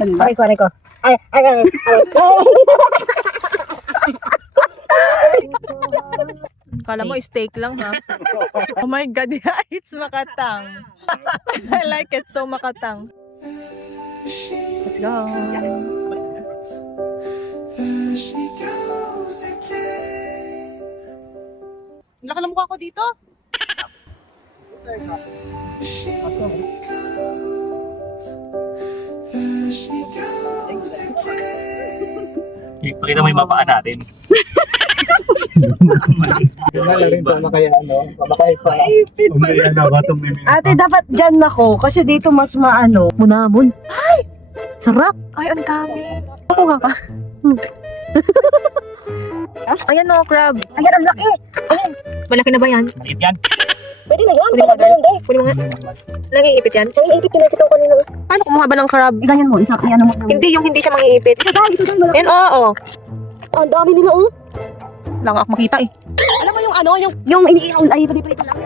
Aray ko. Ay. Kala mo steak lang ha. Oh my god, yeah, it's makatang. I like it so makatang. Let's go. Laki ng mukha ko dito. Pakita mo yung mapaan natin. Wala rin pa makaya pamakay pa. Ate, dapat dyan ako kasi dito mas maano. Munamon. Ay! Sarap! Ay, ang dami. Nakuha ka. Ayan o, crab. Ayan, ang laki! Ayan! Malaki na ba yan? Maliit yan. Pwede na yun! Kunin mo Pwede na yun, day! Kunin mo nga. Nangiipit yan? Ay, ipit kinakita ko kanina. Paano kumuha ba ng crab? Ganyan mo, isa kaya naman. Hindi, yung hindi siya mangiipit. Ito dahil. Ayan, oo. Ang dami nila, oh. Lang ako makita eh. Alam mo yung ano, yung iniihaw, ay, pwede lang.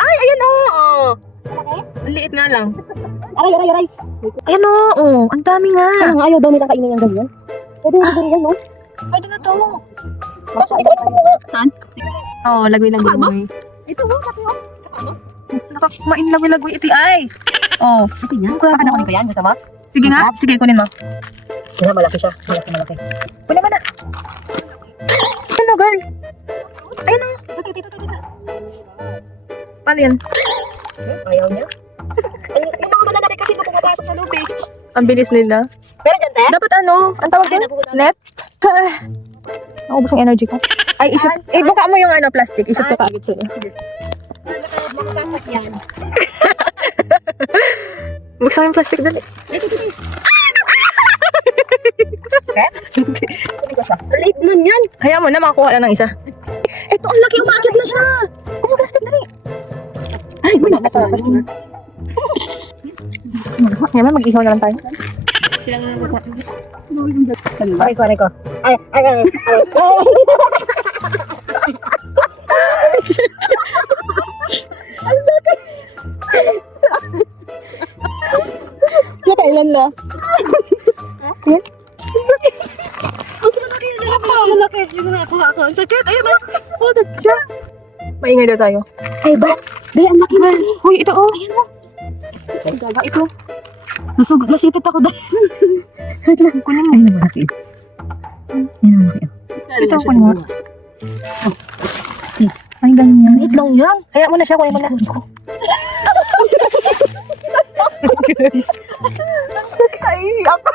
Ay, ayan oo. Ang liit nga lang. Aray. Ayan oo. Ang dami nga. Parang ayaw daw nilang kainin yung ganyan. Pwede na ganyan, no? Pwede na to. Kasi hindi ko kumuha. Saan? Oo, lagway-lagway. Ito, oh, kasi, oh. Nakakakumain lagway-lagway iti ay. Oo. Ito niya. Baka nakunin ko yan, gusto mo? Sige nga. Sige, kunin mo. Nga, malaki siya. Malaki. Kunin mo na. Ano, girl? Ayun o. Dito. Paano yan? Ayaw niya. Yung mga malalaki kasi na pumapasok sa loob, eh. Ang bilis nila. Meron dyan, te? Dapat ano? Ang tawag Ay, doon? napupunan. Net? Naubos ang energy ko. Ay, isip. Buka mo yung ano, plastic. Isip ko kaagad sila. Makakapas yan. Buksan mo yung plastic dali. Hindi ko siya. Late man yan. Hayaan mo na, makakuha lang ng isa. Ito, ang laki. Umakit na siya. Kuha plastic dali. Ay, wala na tapos na. Ngayon, mag-ihaw na lang tayo. Sila nga nakuha. Aray ko. Ay. Ang sakit. Nakailan na? Yan? Ang malaki. Yung nakuha ko. Ang sakit. Ayun na. Putot siya. Maingay daw tayo. Ay, ba? Bay, ang laki na. Uy, ito oh. Ayan mo. Gaga ito. Nasipit ako dahil. Kunin mo. Ayun ang malaki. Ayun ang malaki. Ito, kunin mo. Ay, ganyan. Maliit lang yan. Hayaan mo na siya, kunin mo na. Ay, ako.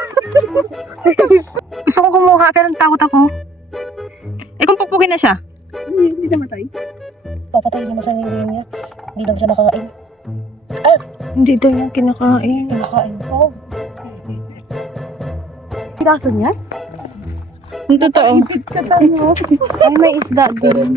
Gusto kong kumuha, pero takot ako. Eh, kung pupukin na siya. Hindi namatay. Papatayin niya na sa sarili niya. Hindi daw siya nakain. Hindi daw yan kinakain. Nakain ko. Piraso niya? Ang totoo. Ay, may isda din.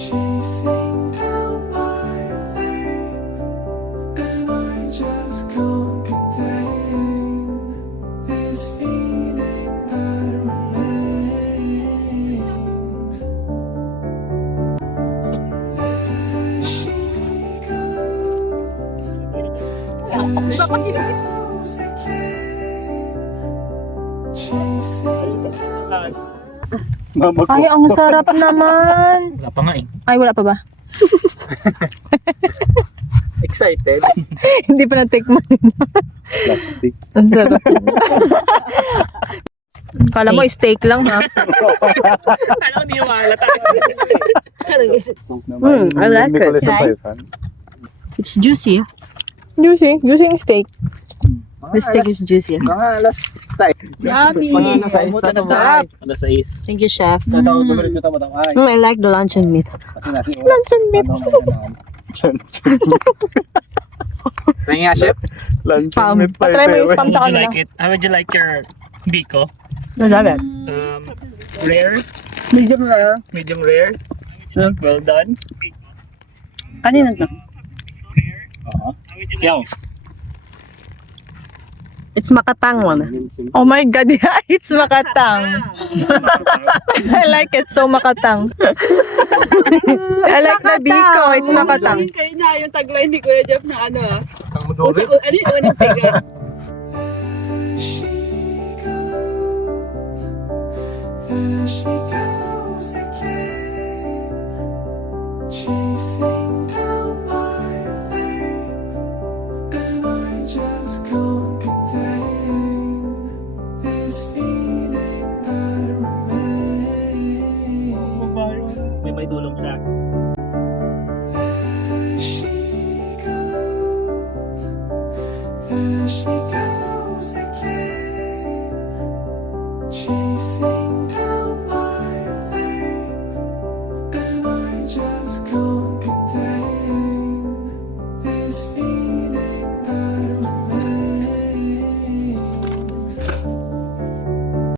Chasing down my lane, and I just can't contain this feeling that remains. There she goes, again, chasing down. Ay, ang sarap naman. Wala pa nga eh. Ay, wala pa ba? Excited? Hindi pa na-tikman. Plastic. Ang sarap. Kala mo steak lang ha. Kala ko di mahalata. I like it. It's juicy. Juicy yung steak. The steak is juicy. Mga alas 6. Yummy. Mga alas 6 na tayo. Alas 6. Thank you, chef. Tataw, tumirit ko tama ay. I like the luncheon meat. Kasi nasi oras. Luncheon meat. Kaya nga, chef. Spam. Patry mo yung spam sa How would you kanila. like it? How would you like your biko? Masarap. Rare? Medium rare. Medium rare? Well done? Kanina to. Oo. Yaw. It's Makatang one. Oh my God, yeah, it's makatang. I like it so makatang. I like the Biko, it's makatang. Kayo na yung tagline ni Kuya Jeff na ano ah. Ang mudori. Ano yung unang piga? There she goes again, chasing down my lane, and I just can't contain this feeling that remains. May tulong siya. There she goes again, chasing